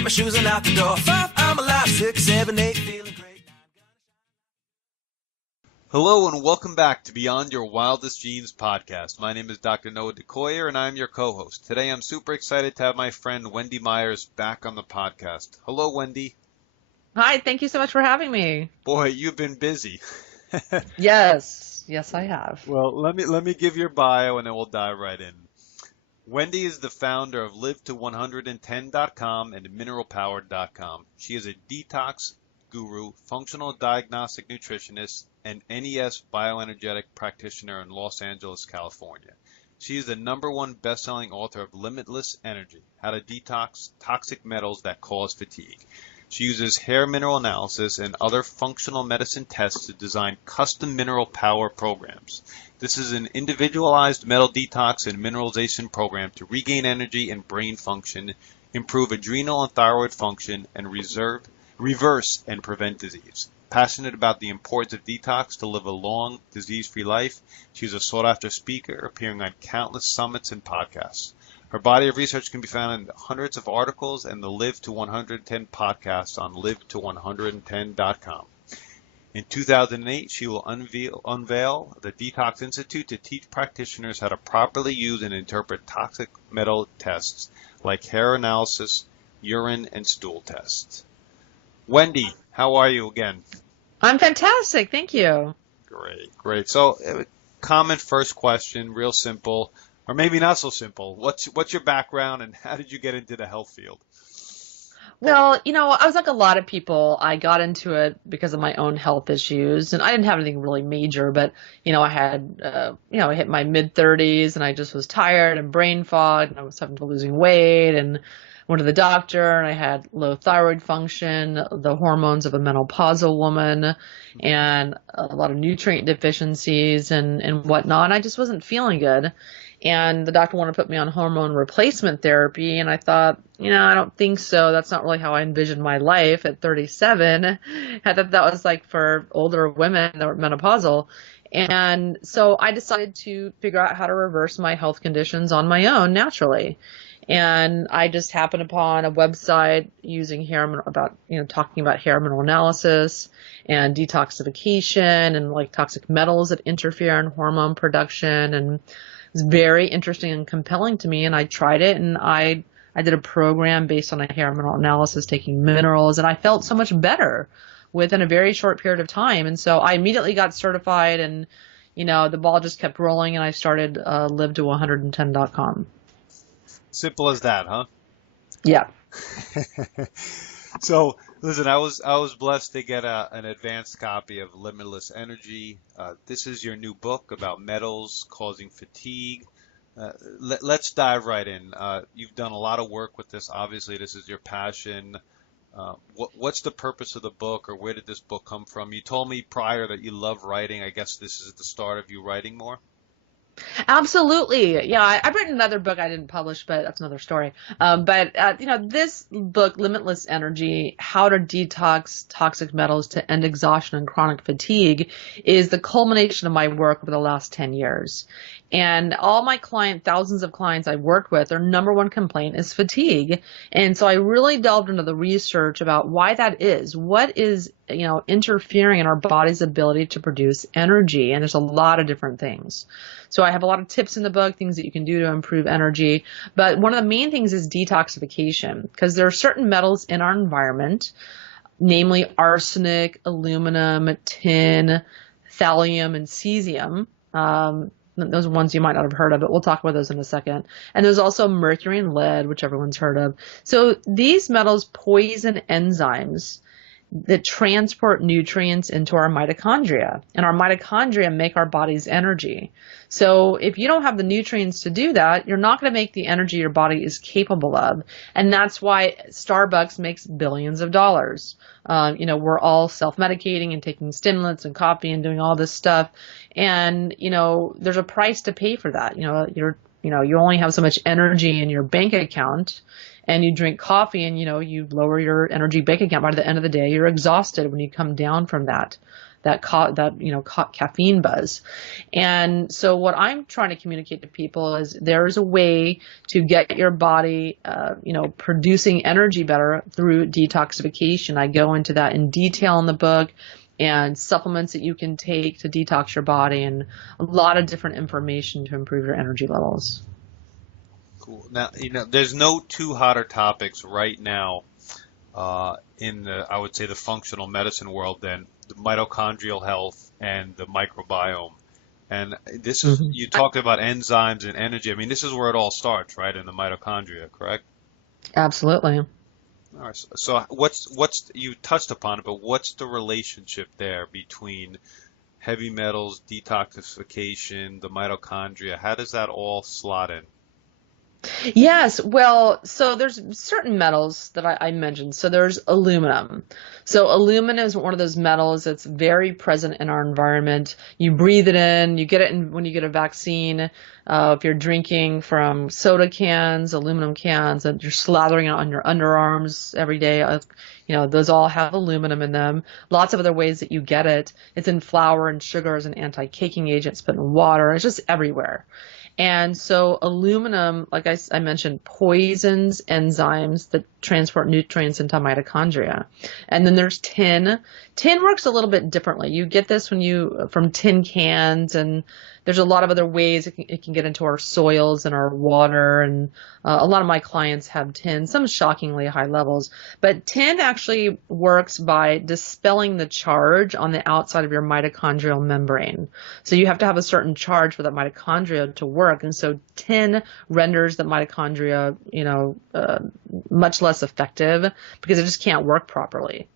get my shoes and out the door. 5, I'm alive. 6, 7, 8, feeling great. Hello and welcome back to Beyond Your Wildest Dreams podcast. My name is Dr. Noah DeCoyer and I'm your co-host. Today I'm super excited to have my friend Wendy Myers back on the podcast. Hello, Wendy. Hi, thank you so much for having me. Boy, you've been busy. Yes, I have. Well, let me give your bio and then we'll dive right in. Wendy is the founder of live110.com and mineralpowered.com. She is a detox guru, functional diagnostic nutritionist, and NES Bioenergetic Practitioner in Los Angeles, California. She is the #1 best-selling author of Limitless Energy, How to Detox Toxic Metals That Cause Fatigue. She uses hair mineral analysis and other functional medicine tests to design custom mineral power programs. This is an individualized metal detox and mineralization program to regain energy and brain function, improve adrenal and thyroid function, and reverse and prevent disease. Passionate about the importance of detox to live a long, disease-free life, she's a sought-after speaker, appearing on countless summits and podcasts. Her body of research can be found in hundreds of articles and the Live to 110 podcast on live110.com. In 2008, she will unveil the Detox Institute to teach practitioners how to properly use and interpret toxic metal tests like hair analysis, urine, and stool tests. Wendy, how are you again? I'm fantastic, thank you. Great. So, common first question, real simple. Or maybe not so simple. What's your background and how did you get into the health field? Well, I was like a lot of people. I got into it because of my own health issues, and I didn't have anything really major, but, I had, I hit my mid-30s, and I just was tired and brain fogged, and I was having trouble losing weight, and went to the doctor, and I had low thyroid function, the hormones of a menopausal woman, and a lot of nutrient deficiencies and whatnot, and I just wasn't feeling good. And the doctor wanted to put me on hormone replacement therapy. And I thought, I don't think so. That's not really how I envisioned my life at 37. I thought that was like for older women that were menopausal. And so I decided to figure out how to reverse my health conditions on my own naturally. And I just happened upon a website using talking about hair mineral analysis and detoxification and like toxic metals that interfere in hormone production. And it was very interesting and compelling to me, and I tried it, and I did a program based on a hair mineral analysis, taking minerals, and I felt so much better within a very short period of time. And so I immediately got certified, and the ball just kept rolling, and I started live110.com. Simple as that, huh? Yeah. So, listen, I was blessed to get an advanced copy of Limitless Energy. This is your new book about metals causing fatigue. Let's dive right in. You've done a lot of work with this. Obviously, this is your passion. What's the purpose of the book, or where did this book come from? You told me prior that you love writing. I guess this is the start of you writing more? Absolutely. Yeah, I've written another book I didn't publish, but that's another story. This book, Limitless Energy, How to Detox Toxic Metals to End Exhaustion and Chronic Fatigue, is the culmination of my work over the last 10 years. And all my thousands of clients I've worked with, their #1 complaint is fatigue. And so I really delved into the research about why that is. What is, interfering in our body's ability to produce energy? And there's a lot of different things. So I have a lot of tips in the book, things that you can do to improve energy. But one of the main things is detoxification, because there are certain metals in our environment, namely arsenic, aluminum, tin, thallium, and cesium. Those are ones you might not have heard of, but we'll talk about those in a second. And there's also mercury and lead, which everyone's heard of. So these metals poison enzymes that transport nutrients into our mitochondria, and our mitochondria make our body's energy. So if you don't have the nutrients to do that, you're not going to make the energy your body is capable of. And that's why Starbucks makes billions of dollars. We're all self-medicating and taking stimulants and coffee and doing all this stuff. And, there's a price to pay for that. you only have so much energy in your bank account, and you drink coffee and, you lower your energy bank account. By the end of the day, you're exhausted when you come down from caffeine buzz. And so what I'm trying to communicate to people is there's a way to get your body, producing energy better through detoxification. I go into that in detail in the book, and supplements that you can take to detox your body, and a lot of different information to improve your energy levels. Cool. Now, there's no two hotter topics right now I would say, the functional medicine world than the mitochondrial health and the microbiome. And this is, you talked about enzymes and energy. I mean, this is where it all starts, right? In the mitochondria, correct? Absolutely. All right. So you touched upon it, but what's the relationship there between heavy metals, detoxification, the mitochondria? How does that all slot in? Yes, well, so there's certain metals that I mentioned. So there's aluminum. So aluminum is one of those metals that's very present in our environment. You breathe it in, you get it when you get a vaccine. If you're drinking from soda cans, aluminum cans, and you're slathering it on your underarms every day, those all have aluminum in them. Lots of other ways that you get it. It's in flour and sugar as an anti-caking agent. It's put in water. It's just everywhere. And so aluminum, like I mentioned, poisons enzymes that transport nutrients into mitochondria. And then there's tin. Tin works a little bit differently. You get this from tin cans, and there's a lot of other ways it can get into our soils and our water. And a lot of my clients have tin, some shockingly high levels. But tin actually works by dispelling the charge on the outside of your mitochondrial membrane. So you have to have a certain charge for that mitochondria to work. And so tin renders the mitochondria, much less effective because it just can't work properly.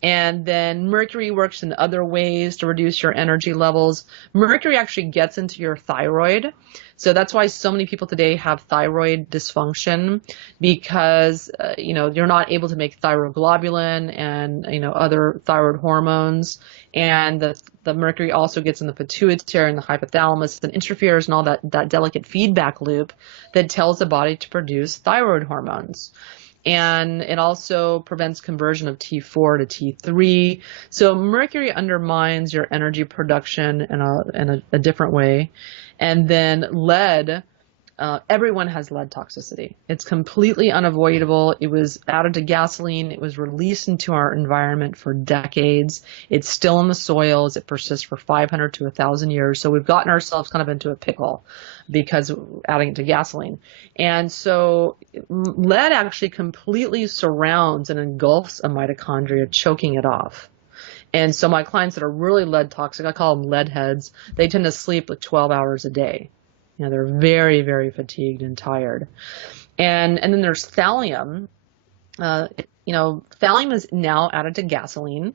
And then mercury works in other ways to reduce your energy levels. Mercury actually gets into your thyroid. So that's why so many people today have thyroid dysfunction, because, you're not able to make thyroglobulin and, other thyroid hormones. And the mercury also gets in the pituitary and the hypothalamus and interferes in all that delicate feedback loop that tells the body to produce thyroid hormones. And it also prevents conversion of T4 to T3. So mercury undermines your energy production in a different way. And then lead, everyone has lead toxicity. It's completely unavoidable. It was added to gasoline. It was released into our environment for decades. It's still in the soils. It persists for 500 to 1,000 years. So we've gotten ourselves kind of into a pickle because adding it to gasoline. And so lead actually completely surrounds and engulfs a mitochondria, choking it off. And so my clients that are really lead toxic, I call them lead heads, they tend to sleep like 12 hours a day. They're very, very fatigued and tired. And then there's thallium. Thallium is now added to gasoline.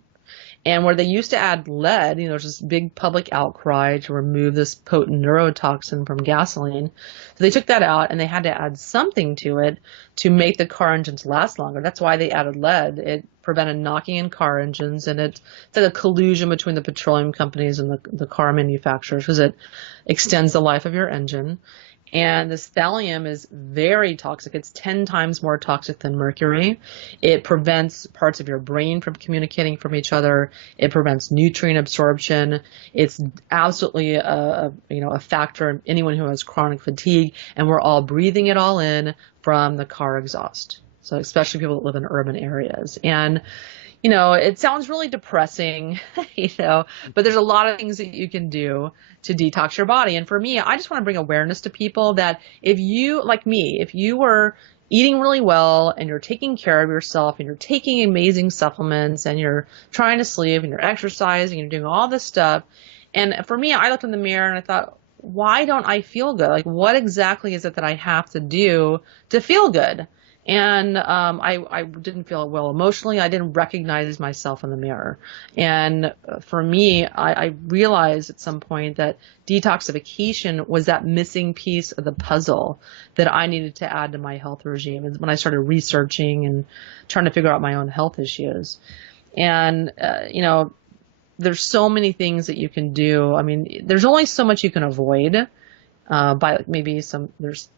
And where they used to add lead, there's this big public outcry to remove this potent neurotoxin from gasoline. So they took that out, and they had to add something to it to make the car engines last longer. That's why they added lead. It prevented knocking in car engines, and it's like a collusion between the petroleum companies and the car manufacturers, because it extends the life of your engine. And this thallium is very toxic. It's 10 times more toxic than mercury. It prevents parts of your brain from communicating from each other. It prevents nutrient absorption. It's absolutely a factor in anyone who has chronic fatigue, and we're all breathing it all in from the car exhaust. So especially people that live in urban areas. And it sounds really depressing, but there's a lot of things that you can do to detox your body. And for me, I just want to bring awareness to people that if you, like me, if you were eating really well and you're taking care of yourself and you're taking amazing supplements and you're trying to sleep and you're exercising and you're doing all this stuff. And for me, I looked in the mirror and I thought, why don't I feel good? Like, what exactly is it that I have to do to feel good? And I didn't feel well emotionally. I didn't recognize myself in the mirror. And for me, I realized at some point that detoxification was that missing piece of the puzzle that I needed to add to my health regime. And when I started researching and trying to figure out my own health issues. And, there's so many things that you can do. I mean, there's only so much you can avoid by maybe there's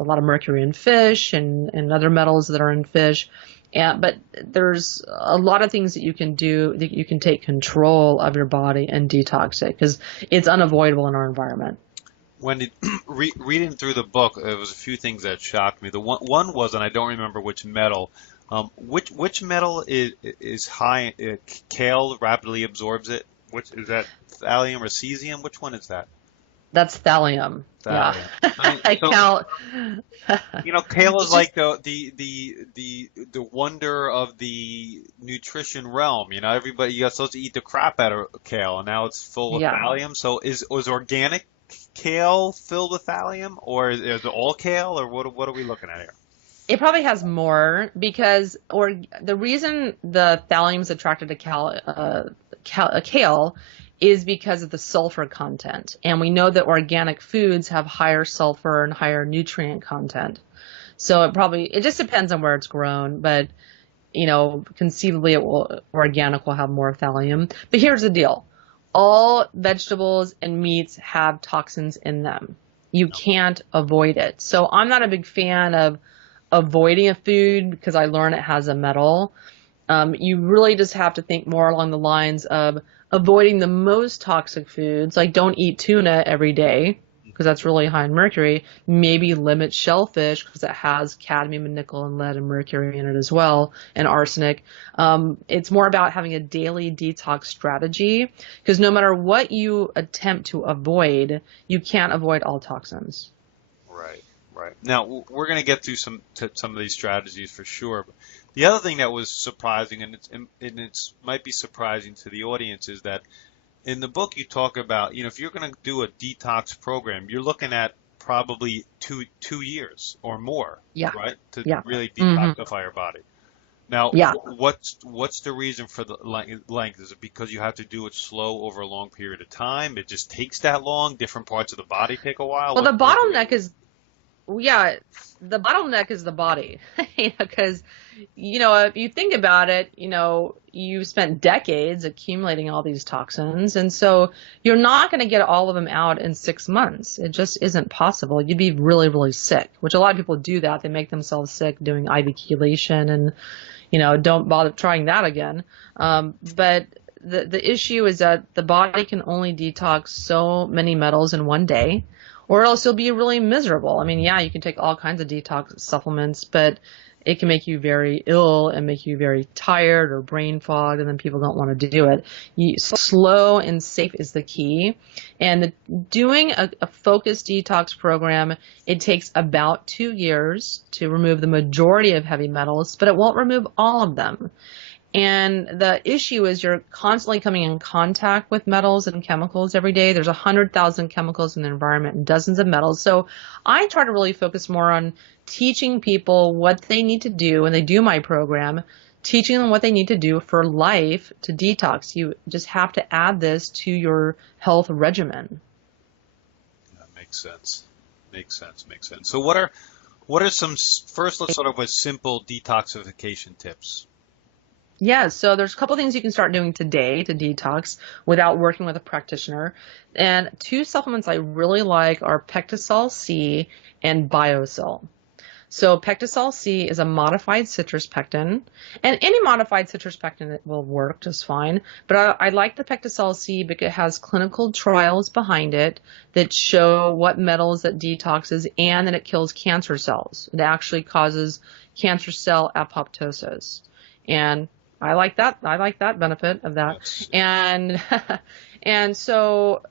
a lot of mercury in fish and other metals that are in fish. But there's a lot of things that you can do that you can take control of your body and detox it because it's unavoidable in our environment. Wendy, reading through the book, there was a few things that shocked me. The one was, and I don't remember which metal. Which metal is high? Kale rapidly absorbs it. Which is that? Thallium or cesium? Which one is that? That's thallium. Yeah. I count. Kale is like the wonder of the nutrition realm. Everybody you're supposed to eat the crap out of kale, and now it's full of thallium. So is organic kale filled with thallium, or is it all kale, or what are we looking at here? It probably has more because, the reason the thallium is attracted to kale is because of the sulfur content. And we know that organic foods have higher sulfur and higher nutrient content. So it just depends on where it's grown, but conceivably organic will have more thallium. But here's the deal. All vegetables and meats have toxins in them. You can't avoid it. So I'm not a big fan of avoiding a food because I learn it has a metal. You really just have to think more along the lines of avoiding the most toxic foods, like don't eat tuna every day because that's really high in mercury. Maybe limit shellfish because it has cadmium and nickel and lead and mercury in it as well, and arsenic. It's more about having a daily detox strategy because no matter what you attempt to avoid, you can't avoid all toxins. Right. Now, we're going to get through some of these strategies for sure. But the other thing that was surprising, and it's might be surprising to the audience, is that in the book you talk about, if you're going to do a detox program, you're looking at probably two years or more, right, to really detoxify your body. Now, what's the reason for the length? Is it because you have to do it slow over a long period of time? It just takes that long? Different parts of the body take a while? Well, the bottleneck is the body, because, if you think about it, you've spent decades accumulating all these toxins. And so you're not going to get all of them out in 6 months. It just isn't possible. You'd be really, really sick, which a lot of people do that. They make themselves sick doing IV chelation and, don't bother trying that again. But the issue is that the body can only detox so many metals in one day, or else you'll be really miserable. I mean, you can take all kinds of detox supplements, but it can make you very ill and make you very tired or brain fogged, and then people don't want to do it. Slow and safe is the key. And doing a focused detox program, it takes about 2 years to remove the majority of heavy metals, but it won't remove all of them. And the issue is you're constantly coming in contact with metals and chemicals every day. There's 100,000 chemicals in the environment and dozens of metals. So I try to really focus more on teaching people what they need to do when they do my program, teaching them what they need to do for life to detox. You just have to add this to your health regimen. That makes sense. Makes sense. So what are some, first let's start off with simple detoxification tips. Yeah, so there's a couple things you can start doing today to detox without working with a practitioner. And 2 supplements I really like are Pectosol C and Biosol. So Pectosol C is a modified citrus pectin, and any modified citrus pectin will work just fine. But I like the Pectosol C because it has clinical trials behind it that show what metals it detoxes and that it kills cancer cells. It actually causes cancer cell apoptosis. And I like that benefit of that. Yes. And so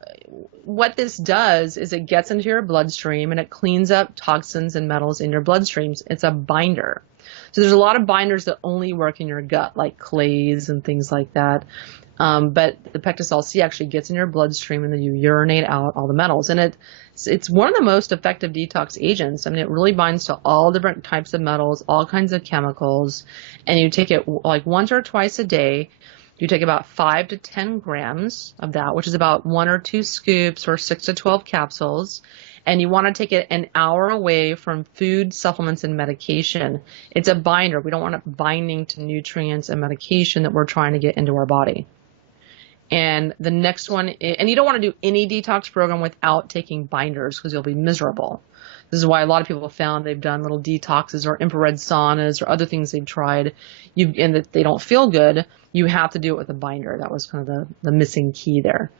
what this does is it gets into your bloodstream and it cleans up toxins and metals in your bloodstreams. It's a binder. So there's a lot of binders that only work in your gut, like clays and things like that. But the Pectosol C actually gets in your bloodstream and then you urinate out all the metals. And it's one of the most effective detox agents. I mean, it really binds to all different types of metals, all kinds of chemicals. And you take it like once or twice a day. You take about 5 to 10 grams of that, which is about 1 or 2 scoops or 6 to 12 capsules. And you want to take it an hour away from food, supplements, and medication. It's a binder. We don't want it binding to nutrients and medication that we're trying to get into our body. And the next one, and you don't want to do any detox program without taking binders because you'll be miserable. This is why a lot of people have found they've done little detoxes or infrared saunas or other things they've tried, and that they don't feel good. You have to do it with a binder. That was kind of the missing key there.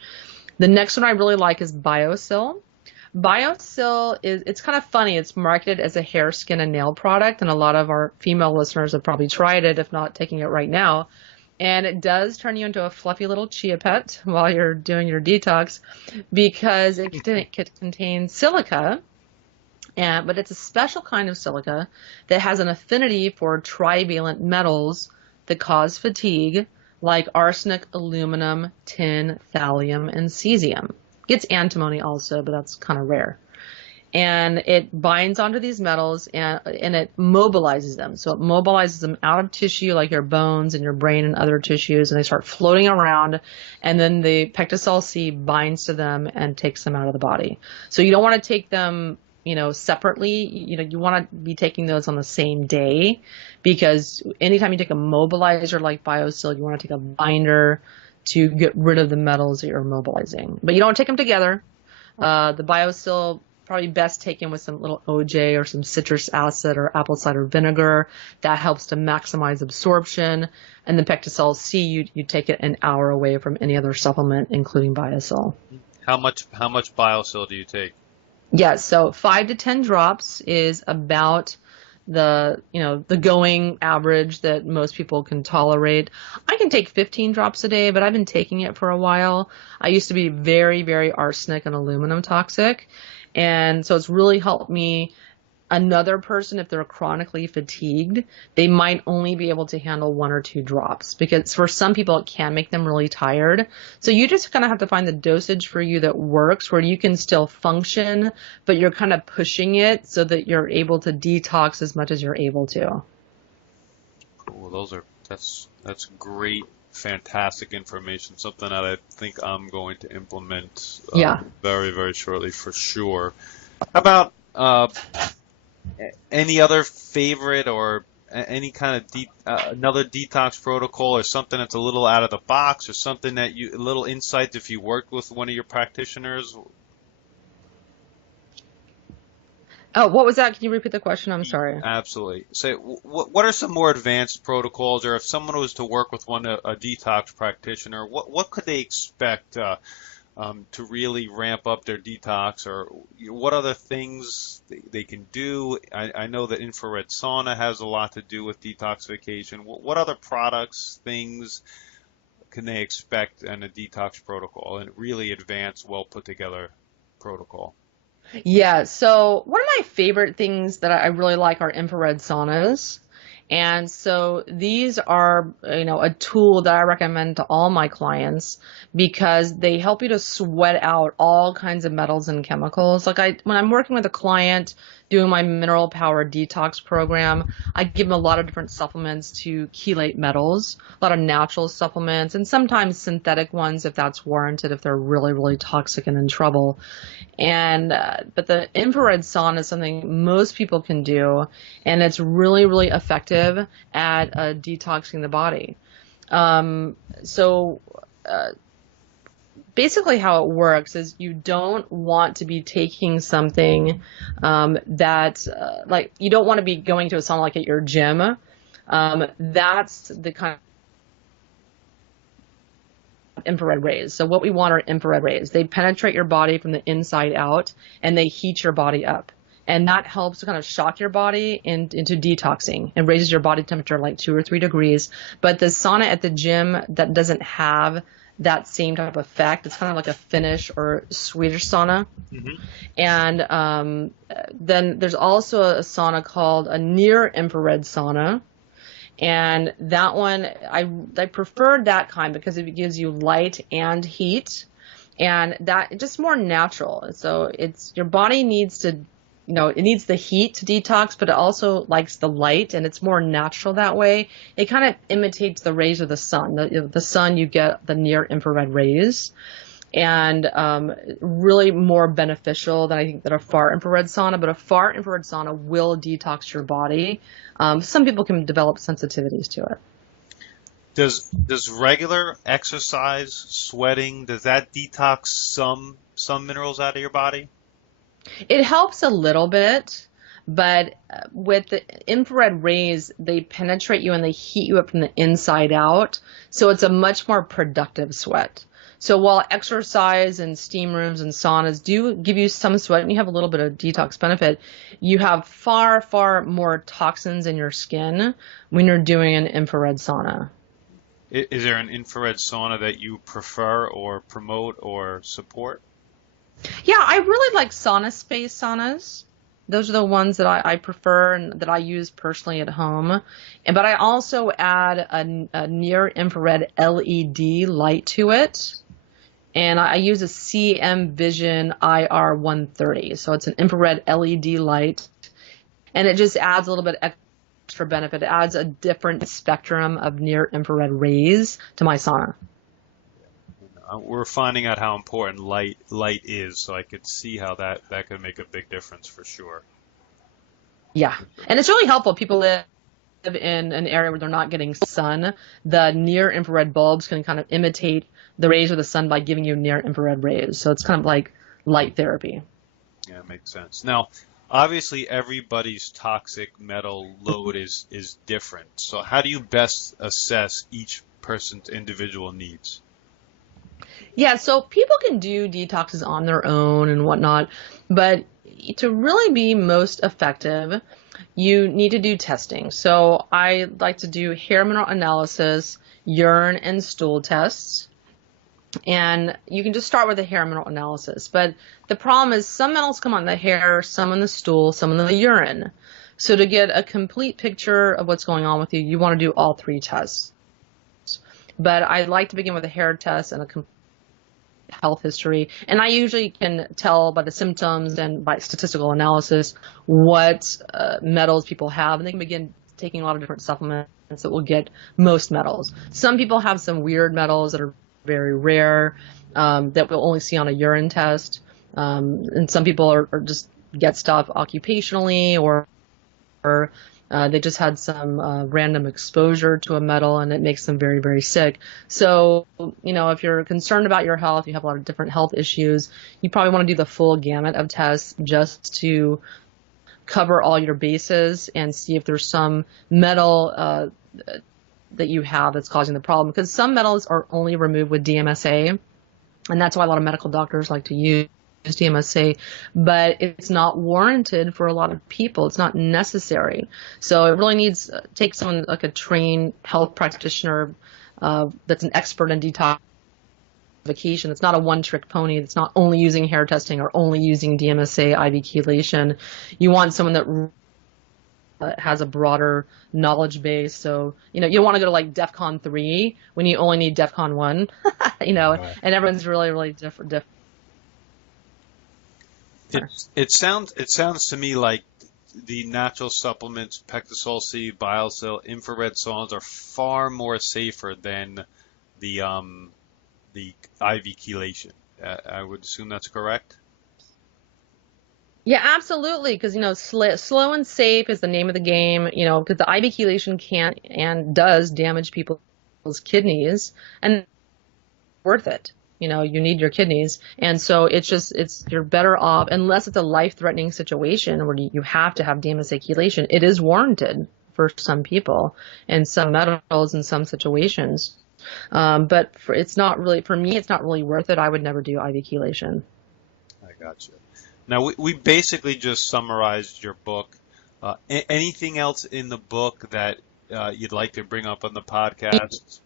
The next one I really like is BioSil. BioSil it's kind of funny. It's marketed as a hair, skin, and nail product, and a lot of our female listeners have probably tried it, if not taking it right now. And it does turn you into a fluffy little chia pet while you're doing your detox because it contains silica, but it's a special kind of silica that has an affinity for trivalent metals that cause fatigue, like arsenic, aluminum, tin, thallium, and cesium. Gets antimony also, but that's kind of rare. And it binds onto these metals and it mobilizes them. So it mobilizes them out of tissue like your bones and your brain and other tissues, and they start floating around. And then the Pectosol C binds to them and takes them out of the body. So you don't want to take them, separately. You want to be taking those on the same day, because anytime you take a mobilizer like BioSil, you want to take a binder to get rid of the metals that you're mobilizing. But you don't take them together. The BioSil probably best taken with some little OJ or some citrus acid or apple cider vinegar. That helps to maximize absorption. And the Pectosol C, you take it an hour away from any other supplement, including BioSil. How much BioSil do you take? Yeah, so 5 to 10 drops is about the going average that most people can tolerate. I can take 15 drops a day, but I've been taking it for a while. I used to be very, very arsenic and aluminum toxic. And so it's really helped me. Another person, if they're chronically fatigued, they might only be able to handle 1 or 2 drops, because for some people it can make them really tired. So you just kind of have to find the dosage for you that works, where you can still function, but you're kind of pushing it so that you're able to detox as much as you're able to. Cool. That's great, fantastic information. Something that I think I'm going to implement very, very shortly for sure. How about any other favorite or any kind of another detox protocol, or something that's a little out of the box, or something that a little insight if you worked with one of your practitioners? Oh, what was that? Can you repeat the question? I'm sorry. Absolutely. So what are some more advanced protocols, or if someone was to work with a detox practitioner, what could they expect to really ramp up their detox, or what other things they can do? I know that infrared sauna has a lot to do with detoxification. What other products, things can they expect in a detox protocol, and really advanced, well put together protocol? Yeah, so one of my favorite things that I really like are infrared saunas. And so these are, a tool that I recommend to all my clients, because they help you to sweat out all kinds of metals and chemicals. Like when I'm working with a client doing my mineral power detox program, I give them a lot of different supplements to chelate metals, a lot of natural supplements, and sometimes synthetic ones if that's warranted, if they're really, really toxic and in trouble. But the infrared sauna is something most people can do, and it's really, really effective at detoxing the body. Basically how it works is you don't want to be taking something like you don't want to be going to a sauna like at your gym. That's the kind of infrared rays. So what we want are infrared rays. They penetrate your body from the inside out, and they heat your body up. And that helps to kind of shock your body into detoxing. It raises your body temperature like 2 or 3 degrees. But the sauna at the gym, that doesn't have that same type of effect. It's kind of like a Finnish or Swedish sauna. Mm-hmm. And then there's also a sauna called a near infrared sauna. And that one, I prefer that kind because it gives you light and heat, and that just more natural. So your body needs to, it needs the heat to detox, but it also likes the light, and it's more natural that way. It kind of imitates the rays of the sun. The sun, you get the near infrared rays, and really more beneficial than I think that a far infrared sauna. But a far infrared sauna will detox your body. Some people can develop sensitivities to it. Does regular exercise, sweating, does that detox some minerals out of your body? It helps a little bit, but with the infrared rays, they penetrate you and they heat you up from the inside out. So it's a much more productive sweat. So while exercise and steam rooms and saunas do give you some sweat and you have a little bit of detox benefit, you have far, far more toxins in your skin when you're doing an infrared sauna. Is there an infrared sauna that you prefer or promote or support? Yeah, I really like sauna space saunas. Those are the ones that I prefer and that I use personally at home. But I also add a near infrared LED light to it. And I use a CM Vision IR 130. So it's an infrared LED light. And it just adds a little bit extra benefit. It adds a different spectrum of near infrared rays to my sauna. We're finding out how important light is, so I could see how that could make a big difference for sure. Yeah. And it's really helpful. People live in an area where they're not getting sun. The near infrared bulbs can kind of imitate the rays of the sun by giving you near infrared rays. So it's kind of like light therapy. Yeah, it makes sense. Now, obviously, everybody's toxic metal load is different. So how do you best assess each person's individual needs? Yeah, so people can do detoxes on their own and whatnot, but to really be most effective, you need to do testing. So I like to do hair mineral analysis, urine and stool tests. And you can just start with a hair mineral analysis. But the problem is some metals come on the hair, some in the stool, some in the urine. So to get a complete picture of what's going on with you, you want to do all three tests. But I like to begin with a hair test and a health history. And I usually can tell by the symptoms and by statistical analysis what metals people have. And they can begin taking a lot of different supplements that will get most metals. Some people have some weird metals that are very rare that we'll only see on a urine test. And some people are just get stuff occupationally or they just had some random exposure to a metal and it makes them very, very sick. So, if you're concerned about your health, you have a lot of different health issues, you probably want to do the full gamut of tests just to cover all your bases and see if there's some metal that you have that's causing the problem. Because some metals are only removed with DMSA, and that's why a lot of medical doctors like to use DMSA, but it's not warranted for a lot of people. It's not necessary. So it really needs take someone like a trained health practitioner that's an expert in detoxification. It's not a one-trick pony. It's not only using hair testing or only using DMSA IV chelation. You want someone that has a broader knowledge base. So, you don't want to go to like DEFCON 3 when you only need DEFCON 1, Right. and everyone's really, really different. It sounds to me like the natural supplements, Pectasol C, BioCell, infrared saunas are far more safer than the IV chelation. I would assume that's correct. Yeah, absolutely. Because, slow and safe is the name of the game, because the IV chelation can and does damage people's kidneys, and worth it. You need your kidneys. And so you're better off, unless it's a life-threatening situation where you have to have DMSA chelation. It is warranted for some people and some metals in some situations. But for me, it's not really worth it. I would never do IV chelation. I got you. Now, we basically just summarized your book. Anything else in the book that you'd like to bring up on the podcast?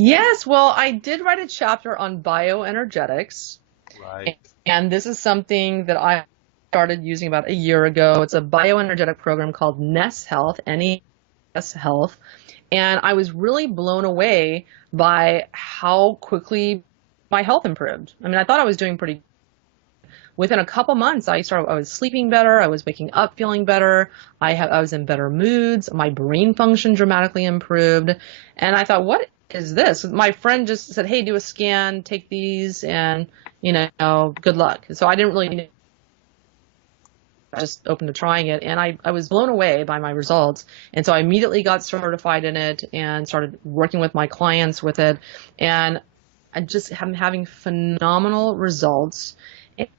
Yes, well, I did write a chapter on bioenergetics. Right. And this is something that I started using about a year ago. It's a bioenergetic program called NES Health, NES Health. And I was really blown away by how quickly my health improved. I mean, I thought I was doing pretty good. Within a couple months, I was sleeping better. I was waking up feeling better. I was in better moods. My brain function dramatically improved. And I thought, what is this? My friend just said, hey, do a scan, take these, and, good luck. So I didn't really know. just open to trying it, and I was blown away by my results. And so I immediately got certified in it and started working with my clients with it. And I just am having phenomenal results,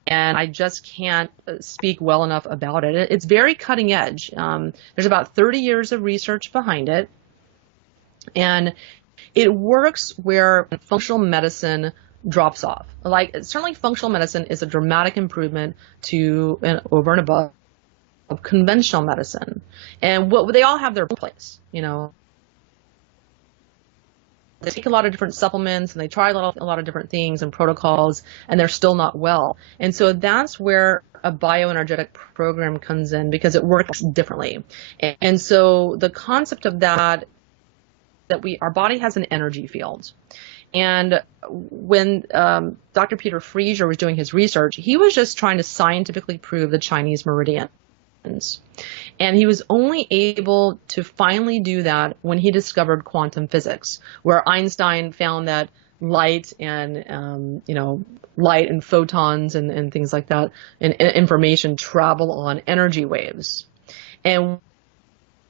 and I just can't speak well enough about it. It's very cutting edge. There's about 30 years of research behind it, and it works where functional medicine drops off. Like, certainly functional medicine is a dramatic improvement to and over and above of conventional medicine. And what they all have their place, you know. They take a lot of different supplements and they try a lot of different things and protocols, and they're still not well. And so that's where a bioenergetic program comes in, because it works differently. And so the concept of that our body has an energy field. And when Dr. Peter Fraser was doing his research, he was just trying to scientifically prove the Chinese meridians. And he was only able to finally do that when he discovered quantum physics, where Einstein found that light and, light and photons and things like that and information travel on energy waves. And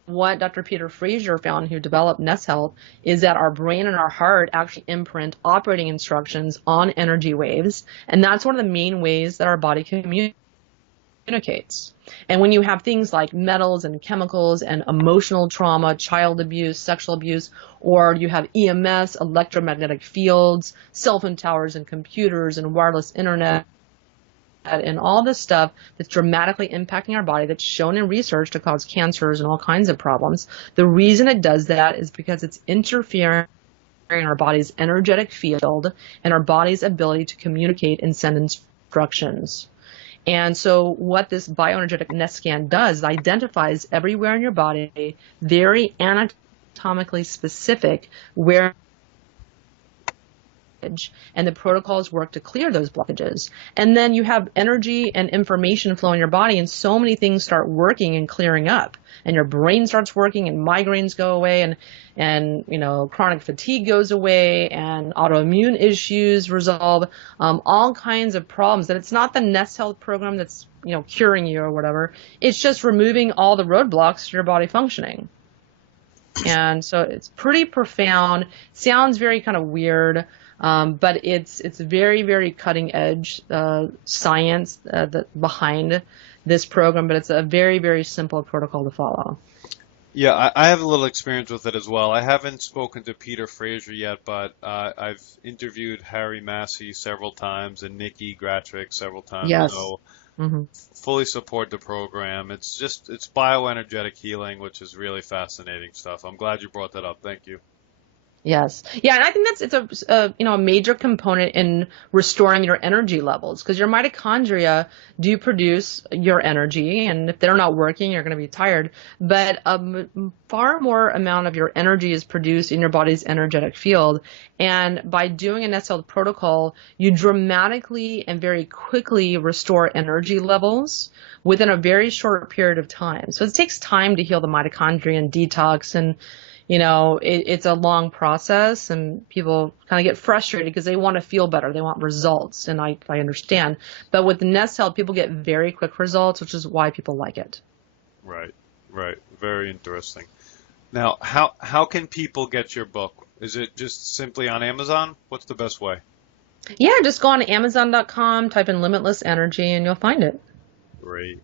what Dr. Peter Fraser found, who developed NES Health, is that our brain and our heart actually imprint operating instructions on energy waves. And that's one of the main ways that our body communicates. And when you have things like metals and chemicals and emotional trauma, child abuse, sexual abuse, or you have EMS, electromagnetic fields, cell phone towers and computers and wireless internet, and all this stuff that's dramatically impacting our body, that's shown in research to cause cancers and all kinds of problems. The reason it does that is because it's interfering in our body's energetic field and our body's ability to communicate and send instructions. And so what this bioenergetic NES scan does, it identifies everywhere in your body, very anatomically specific, where and the protocols work to clear those blockages. And then you have energy and information flow in your body, and so many things start working and clearing up. And your brain starts working, and migraines go away, and chronic fatigue goes away, and autoimmune issues resolve, all kinds of problems. And it's not the NES Health program that's curing you or whatever. It's just removing all the roadblocks to your body functioning. And so it's pretty profound. Sounds very kind of weird. But it's very, very cutting edge science behind this program, but it's a very, very simple protocol to follow. Yeah, I have a little experience with it as well. I haven't spoken to Peter Fraser yet, but I've interviewed Harry Massey several times and Nikki Gratrick several times. Yes. So fully support the program. It's bioenergetic healing, which is really fascinating stuff. I'm glad you brought that up. Thank you. Yes. Yeah, and I think it's a major component in restoring your energy levels, because your mitochondria do produce your energy, and if they're not working, you're going to be tired. But far more amount of your energy is produced in your body's energetic field, and by doing a NES Health protocol, you dramatically and very quickly restore energy levels within a very short period of time. So it takes time to heal the mitochondria and detox, and it's a long process, and people kind of get frustrated because they want to feel better. They want results, and I understand. But with the NES Health, people get very quick results, which is why people like it. Right. Very interesting. Now, how can people get your book? Is it just simply on Amazon? What's the best way? Yeah, just go on Amazon.com, type in Limitless Energy, and you'll find it. Great.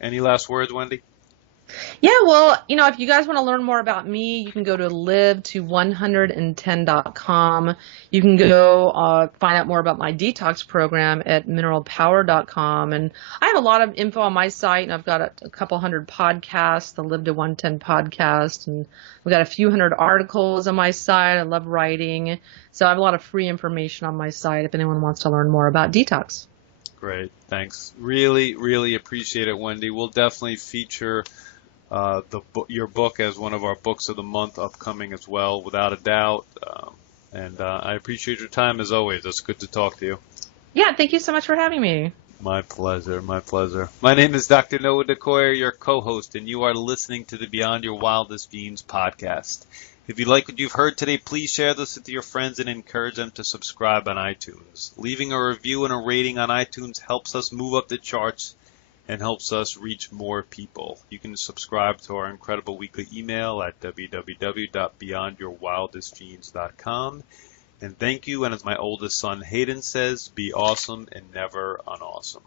Any last words, Wendy? Yeah, well, if you guys want to learn more about me, you can go to live to110.com. You can go find out more about my detox program at mineralpower.com. And I have a lot of info on my site, and I've got a couple hundred podcasts, the Live to 110 podcast, and we've got a few hundred articles on my site. I love writing. So I have a lot of free information on my site if anyone wants to learn more about detox. Great. Thanks. Really, really appreciate it, Wendy. We'll definitely feature your book as one of our books of the month upcoming as well, without a doubt. And I appreciate your time as always. It's good to talk to you. Yeah, thank you so much for having me. My pleasure. My name is Dr. Noah DeCoyer, your co-host, and you are listening to the Beyond Your Wildest Dreams podcast. If you like what you've heard today, please share this with your friends and encourage them to subscribe on iTunes. Leaving a review and a rating on iTunes helps us move up the charts and helps us reach more people. You can subscribe to our incredible weekly email at www.beyondyourwildestgenes.com. And thank you, and as my oldest son Hayden says, be awesome and never unawesome.